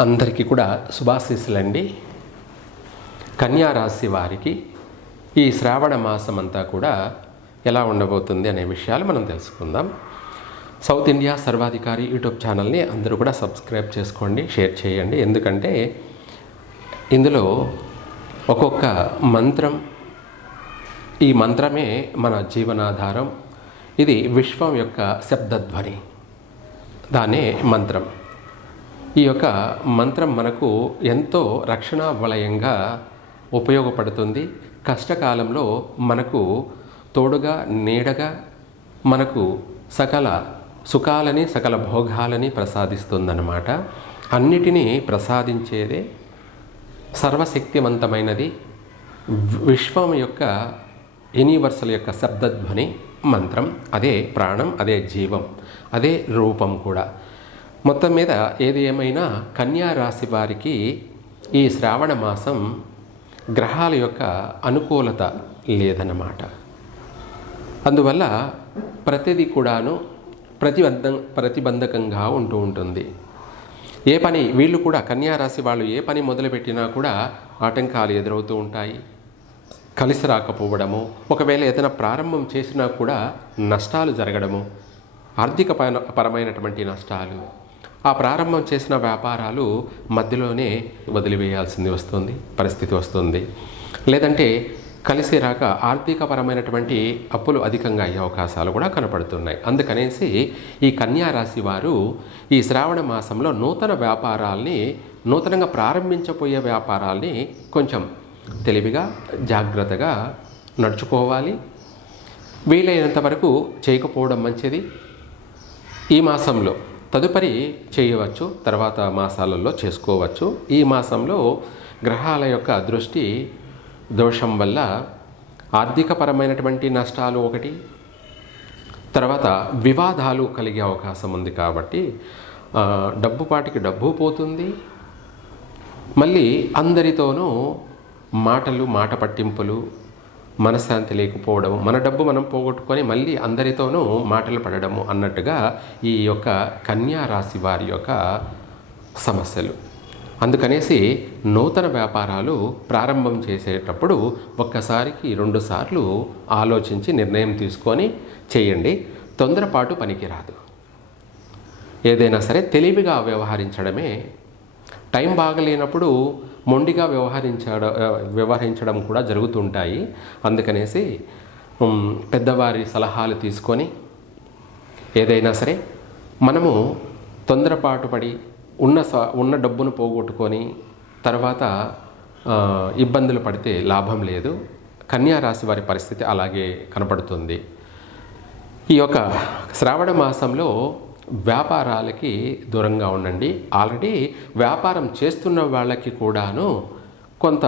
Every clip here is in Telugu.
అందరికీ కూడా శుభాశీస్సులండి. కన్యా రాశి వారికి ఈ శ్రావణ మాసం అంతా కూడా ఎలా ఉండబోతుంది అనే విషయాలు మనం తెలుసుకుందాం. సౌత్ ఇండియా సర్వాధికారి యూట్యూబ్ ఛానల్ని అందరూ కూడా సబ్స్క్రైబ్ చేసుకోండి, షేర్ చేయండి. ఎందుకంటే ఇందులో ఒక్కొక్క మంత్రం, ఈ మంత్రమే మన జీవనాధారం. ఇది విశ్వం యొక్క శబ్దధ్వని, దానే మంత్రం. ఈ యొక్క మంత్రం మనకు ఎంతో రక్షణ వలయంగా ఉపయోగపడుతుంది. కష్టకాలంలో మనకు తోడుగా, నీడగా, మనకు సకల సుఖాలని, సకల భోగాలని ప్రసాదిస్తుందన్నమాట. అన్నిటినీ ప్రసాదించేదే సర్వశక్తివంతమైనది విశ్వం యొక్క యూనివర్సల్ యొక్క శబ్దధ్వని మంత్రం. అదే ప్రాణం, అదే జీవం, అదే రూపం కూడా. మొత్తం మీద ఏది ఏమైనా కన్యా రాశి వారికి ఈ శ్రావణ మాసం గ్రహాల యొక్క అనుకూలత లేదన్నమాట. అందువల్ల ప్రతిదీ కూడాను ప్రతిబంధకంగా ఉంటూ ఉంటుంది. ఏ పని వీళ్ళు కూడా కన్యా రాశి వాళ్ళు ఏ పని మొదలుపెట్టినా కూడా ఆటంకాలు ఎదురవుతూ ఉంటాయి. కలిసి రాకపోవడము, ఒకవేళ ఏదైనా ప్రారంభం చేసినా కూడా నష్టాలు జరగడము, ఆర్థిక పరమైనటువంటి నష్టాలు, ఆ ప్రారంభం చేసిన వ్యాపారాలు మధ్యలోనే వదిలివేయాల్సింది పరిస్థితి వస్తుంది. లేదంటే కలిసి రాక ఆర్థికపరమైనటువంటి అప్పులు అధికంగా అయ్యే అవకాశాలు కూడా కనపడుతున్నాయి. అందుకనేసి ఈ కన్యా రాశి వారు ఈ శ్రావణ మాసంలో నూతన వ్యాపారాల్ని, నూతనంగా ప్రారంభించబోయే వ్యాపారాల్ని కొంచెం తెలివిగా, జాగ్రత్తగా నడుచుకోవాలి. వీలైనంత వరకు చేయకపోవడం మంచిది. ఈ మాసంలో తదుపరి చేయవచ్చు, తర్వాత మాసాలలో చేసుకోవచ్చు. ఈ మాసంలో గ్రహాల యొక్క దృష్టి దోషం వల్ల ఆర్థికపరమైనటువంటి నష్టాలు ఒకటి, తర్వాత వివాదాలు కలిగే అవకాశం ఉంది. కాబట్టి డబ్బుపాటికి డబ్బు పోతుంది. మళ్ళీ అందరితోనూ మాట పట్టింపులు, మనశ్శాంతి లేకపోవడము, మన డబ్బు మనం పోగొట్టుకొని మళ్ళీ అందరితోనూ మాటలు పడడము అన్నట్టుగా ఈ యొక్క కన్యా రాశి వారి యొక్క సమస్యలు. అందుకనేసి నూతన వ్యాపారాలు ప్రారంభం చేసేటప్పుడు ఒక్కసారికి 2 సార్లు ఆలోచించి నిర్ణయం తీసుకొని చేయండి. తొందరపాటు పనికిరాదు. ఏదైనా సరే తెలివిగా వ్యవహరించడమే. టైం బాగలేనప్పుడు మొండిగా వ్యవహరించడం కూడా జరుగుతుంటాయి. అందుకనేసి పెద్దవారి సలహాలు తీసుకొని ఏదైనా సరే మనము తొందరపాటు పడి ఉన్న డబ్బును పోగొట్టుకొని తర్వాత ఇబ్బందులు పడితే లాభం లేదు. కన్యా రాశి వారి పరిస్థితి అలాగే కనపడుతుంది. ఈ యొక్క శ్రావణ మాసంలో వ్యాపారాలకి దూరంగా ఉండండి. ఆల్రెడీ వ్యాపారం చేస్తున్న వాళ్ళకి కూడాను కొంత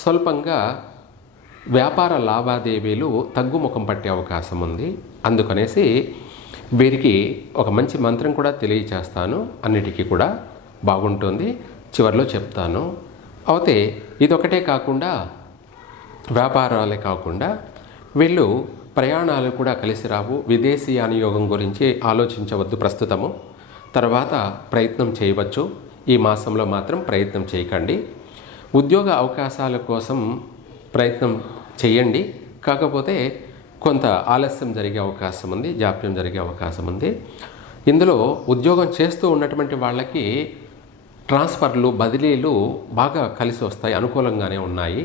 స్వల్పంగా వ్యాపార లావాదేవీలు తగ్గుముఖం పట్టే అవకాశం ఉంది. అందుకనేసి వీరికి ఒక మంచి మంత్రం కూడా తెలియచేస్తాను. అన్నిటికీ కూడా బాగుంటుంది, చివరిలో చెప్తాను. అయితే ఇదొకటే కాకుండా, వ్యాపారాలే కాకుండా వీళ్ళు ప్రయాణాలు కూడా కలిసి రావు. విదేశీయాన యోగం గురించి ఆలోచించవద్దు ప్రస్తుతము. తర్వాత ప్రయత్నం చేయవచ్చు. ఈ మాసంలో మాత్రం ప్రయత్నం చేయకండి. ఉద్యోగ అవకాశాల కోసం ప్రయత్నం చేయండి. కాకపోతే కొంత ఆలస్యం జరిగే అవకాశం ఉంది, జాప్యం జరిగే అవకాశం ఉంది. ఇందులో ఉద్యోగం చేస్తూ ఉన్నటువంటి వాళ్ళకి ట్రాన్స్ఫర్లు, బదిలీలు బాగా కలిసి వస్తాయి, అనుకూలంగానే ఉన్నాయి.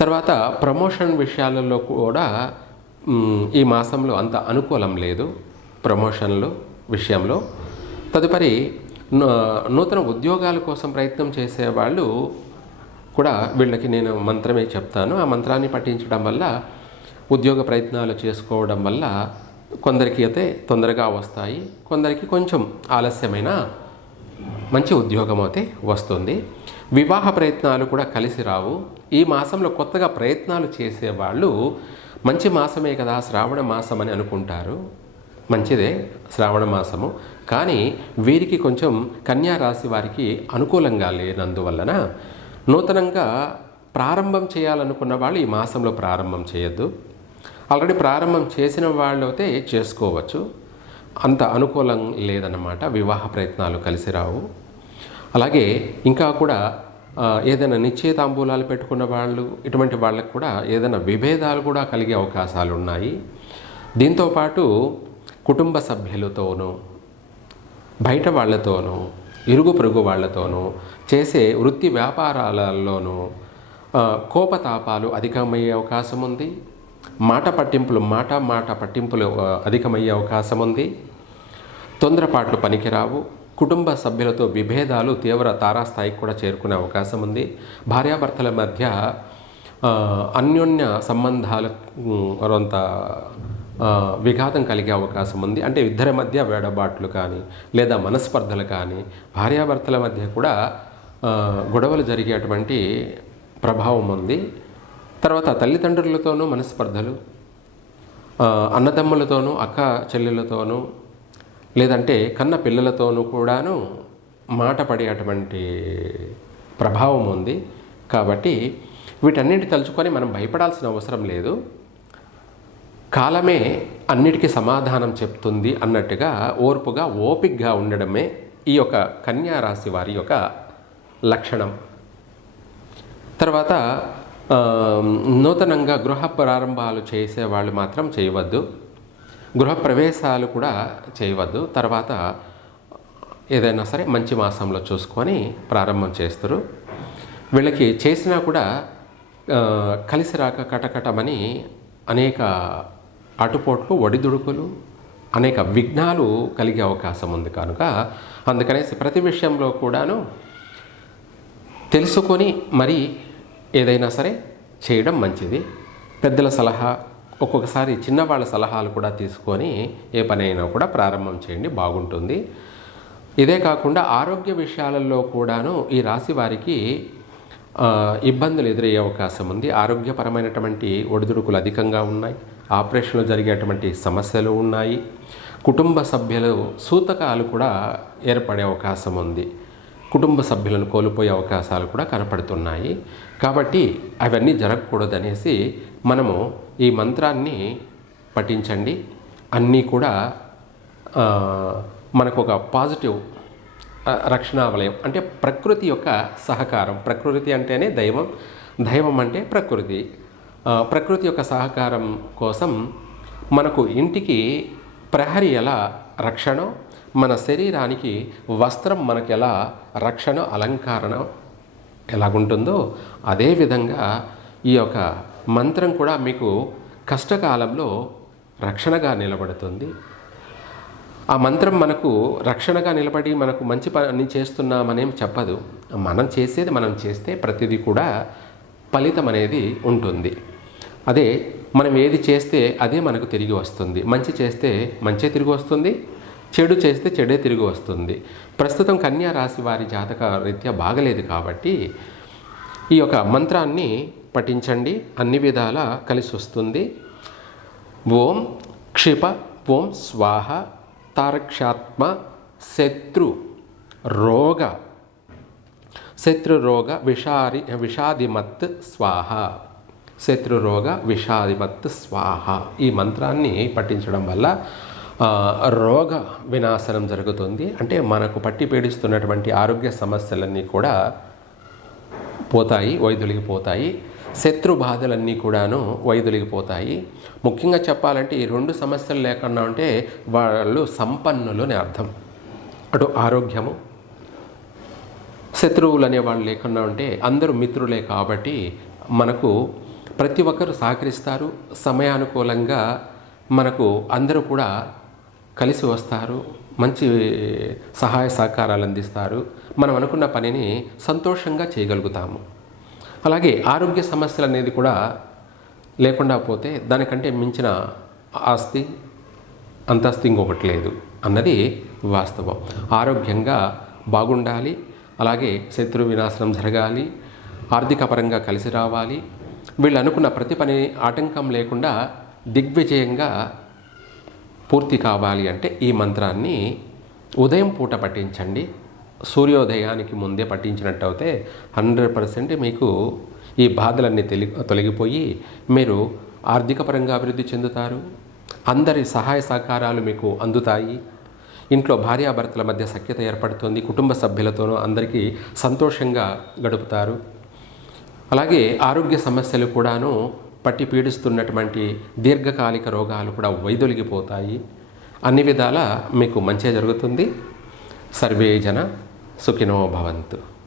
తర్వాత ప్రమోషన్ విషయాలలో కూడా ఈ మాసంలో అంత అనుకూలం లేదు ప్రమోషన్లు విషయంలో. తదుపరి నూతన ఉద్యోగాల కోసం ప్రయత్నం చేసేవాళ్ళు కూడా వీళ్ళకి నేను మంత్రమే చెప్తాను. ఆ మంత్రాన్ని పఠించడం వల్ల, ఉద్యోగ ప్రయత్నాలు చేసుకోవడం వల్ల కొందరికి అయితే తొందరగా వస్తాయి, కొందరికి కొంచెం ఆలస్యమైన మంచి ఉద్యోగం అయితే వస్తుంది. వివాహ ప్రయత్నాలు కూడా కలిసి రావు. ఈ మాసంలో కొత్తగా ప్రయత్నాలు చేసేవాళ్ళు మంచి మాసమే కదా శ్రావణ మాసం అని అనుకుంటారు. మంచిదే శ్రావణ మాసము. కానీ వీరికి కొంచెం కన్యా రాశి వారికి అనుకూలంగా లేనందువలన నూతనంగా ప్రారంభం చేయాలనుకున్న వాళ్ళు ఈ మాసంలో ప్రారంభం చేయొద్దు. ఆల్రెడీ ప్రారంభం చేసిన వాళ్ళు అయితే చేసుకోవచ్చు. అంత అనుకూలం లేదన్నమాట. వివాహ ప్రయత్నాలు కలిసి రావు. అలాగే ఇంకా కూడా ఏదైనా నిశ్చయితాంబూలాలు పెట్టుకున్న వాళ్ళు, ఇటువంటి వాళ్ళకు కూడా ఏదైనా విభేదాలు కూడా కలిగే అవకాశాలు ఉన్నాయి. దీంతోపాటు కుటుంబ సభ్యులతోనూ, బయట వాళ్ళతోనూ, ఇరుగు పొరుగు వాళ్ళతోనూ, చేసే వృత్తి వ్యాపారాలలోనూ కోపతాపాలు అధికమయ్యే అవకాశం ఉంది. మాట పట్టింపులు అధికమయ్యే అవకాశం ఉంది. తొందరపాట్లు పనికిరావు. కుటుంబ సభ్యులతో విభేదాలు తీవ్ర తారాస్థాయికి కూడా చేరుకునే అవకాశం ఉంది. భార్యాభర్తల మధ్య అన్యోన్య సంబంధాలు కొంత విఘాతం కలిగే అవకాశం ఉంది. అంటే ఇద్దరి మధ్య వేడబాట్లు కానీ లేదా మనస్పర్ధలు కానీ, భార్యాభర్తల మధ్య కూడా గొడవలు జరిగేటువంటి ప్రభావం ఉంది. తర్వాత తల్లిదండ్రులతోనూ మనస్పర్ధలు, అన్నదమ్ములతోనూ, అక్క చెల్లెలతోనూ, లేదంటే కన్న పిల్లలతోనూ కూడాను మాట పడేటువంటి ప్రభావం ఉంది. కాబట్టి వీటన్నింటి తలుచుకొని మనం భయపడాల్సిన అవసరం లేదు. కాలమే అన్నిటికీ సమాధానం చెప్తుంది అన్నట్టుగా ఓర్పుగా, ఓపికగా ఉండడమే ఈ యొక్క కన్యా రాశి వారి యొక్క లక్షణం. తర్వాత నూతనంగా గృహ ప్రారంభాలు చేసేవాళ్ళు మాత్రం చేయవద్దు. గృహ ప్రవేశాలు కూడా చేయవద్దు. తర్వాత ఏదైనా సరే మంచి మాసంలో చూసుకొని ప్రారంభం చేస్తారు. వీళ్ళకి చేసినా కూడా కలిసి రాక కటకటమని అనేక అటుపోట్లు, ఒడిదుడుకులు, అనేక విఘ్నాలు కలిగే అవకాశం ఉంది. కనుక అందుకనేసి ప్రతి విషయంలో కూడాను తెలుసుకొని మరి ఏదైనా సరే చేయడం మంచిది. పెద్దల సలహా, ఒక్కొక్కసారి చిన్నవాళ్ళ సలహాలు కూడా తీసుకొని ఏ పని అయినా కూడా ప్రారంభం చేయండి, బాగుంటుంది. ఇదే కాకుండా ఆరోగ్య విషయాలలో కూడాను ఈ రాశి వారికి ఇబ్బందులు ఎదురయ్యే అవకాశం ఉంది. ఆరోగ్యపరమైనటువంటి ఒడిదుడుకులు అధికంగా ఉన్నాయి. ఆపరేషన్లు జరిగేటువంటి సమస్యలు ఉన్నాయి. కుటుంబ సభ్యులు సూతకాలు కూడా ఏర్పడే అవకాశం ఉంది. కుటుంబ సభ్యులను కోల్పోయే అవకాశాలు కూడా కనపడుతున్నాయి. కాబట్టి అవన్నీ జరగకూడదనేసి మనము ఈ మంత్రాన్ని పఠించండి. అన్నీ కూడా మనకు ఒక పాజిటివ్ రక్షణావలయం, అంటే ప్రకృతి యొక్క సహకారం. ప్రకృతి అంటేనే దైవం, దైవం అంటే ప్రకృతి. ప్రకృతి యొక్క సహకారం కోసం మనకు ఇంటికి ప్రహరీ ఎలా రక్షణ, మన శరీరానికి వస్త్రం మనకు ఎలా రక్షణ, అలంకరణ ఎలాగుంటుందో అదేవిధంగా ఈ యొక్క మంత్రం కూడా మీకు కష్టకాలంలో రక్షణగా నిలబడుతుంది. ఆ మంత్రం మనకు రక్షణగా నిలబడి మనకు మంచి పని చేస్తున్నామనేం చెప్పదు. మనం చేసేది మనం చేస్తే ప్రతిదీ కూడా ఫలితం అనేది ఉంటుంది. అదే మనం ఏది చేస్తే అదే మనకు తిరిగి వస్తుంది. మంచి చేస్తే మంచే తిరిగి వస్తుంది, చెడు చేస్తే చెడే తిరిగి వస్తుంది. ప్రస్తుతం కన్యా రాశి వారి జాతక రీత్యా బాగలేదు కాబట్టి ఈ యొక్క మంత్రాన్ని పఠించండి, అన్ని విధాలా కలిసి వస్తుంది. ఓం క్షిప ఓం స్వాహ తారక్షాత్మ శత్రురోగ విషాదిమత్ స్వాహ, శత్రురోగ విషాదిమత్ స్వాహ. ఈ మంత్రాన్ని పఠించడం వల్ల రోగ వినాశనం జరుగుతుంది. అంటే మనకు పట్టి పీడిస్తున్నటువంటి ఆరోగ్య సమస్యలన్నీ కూడా పోతాయి, వైదొలిగిపోతాయి. శత్రు బాధలన్నీ కూడాను వైదొలిగిపోతాయి. ముఖ్యంగా చెప్పాలంటే ఈ రెండు సమస్యలు లేకుండా ఉంటే వాళ్ళు సంపన్నులు అని అర్థం. అటు ఆరోగ్యము, శత్రువులు అనేవాళ్ళు లేకుండా ఉంటే అందరూ మిత్రులే. కాబట్టి మనకు ప్రతి ఒక్కరు సహకరిస్తారు. సమయానుకూలంగా మనకు అందరూ కూడా కలిసి వస్తారు, మంచి సహాయ సహకారాలు అందిస్తారు. మనం అనుకున్న పనిని సంతోషంగా చేయగలుగుతాము. అలాగే ఆరోగ్య సమస్యలు అనేది కూడా లేకుండా పోతే దానికంటే మించిన ఆస్తి అంతస్తు ఇంకొకటి లేదు అన్నది వాస్తవం. ఆరోగ్యంగా బాగుండాలి, అలాగే శత్రు వినాశనం జరగాలి, ఆర్థిక పరంగా కలిసి రావాలి. వీళ్ళు అనుకున్న ప్రతి పని ఆటంకం లేకుండా దిగ్విజయంగా పూర్తి కావాలి అంటే ఈ మంత్రాన్ని ఉదయం పూట పఠించండి. సూర్యోదయానికి ముందే పఠించినట్టయితే 100% మీకు ఈ బాధలన్నీ తొలగిపోయి మీరు ఆర్థిక పరంగా అభివృద్ధి చెందుతారు. అందరి సహాయ సహకారాలు మీకు అందుతాయి. ఇంట్లో భార్యాభర్తల మధ్య సఖ్యత ఏర్పడుతుంది, కుటుంబ సభ్యులతోనూ అందరికీ సంతోషంగా గడుపుతారు. అలాగే ఆరోగ్య సమస్యలు కూడాను పట్టి పీడిస్తున్నటువంటి దీర్ఘకాలిక రోగాలు కూడా వైదొలిగిపోతాయి. అన్ని విధాలా మీకు మంచి జరుగుతుంది. సర్వే జన సుఖినో భవంతు.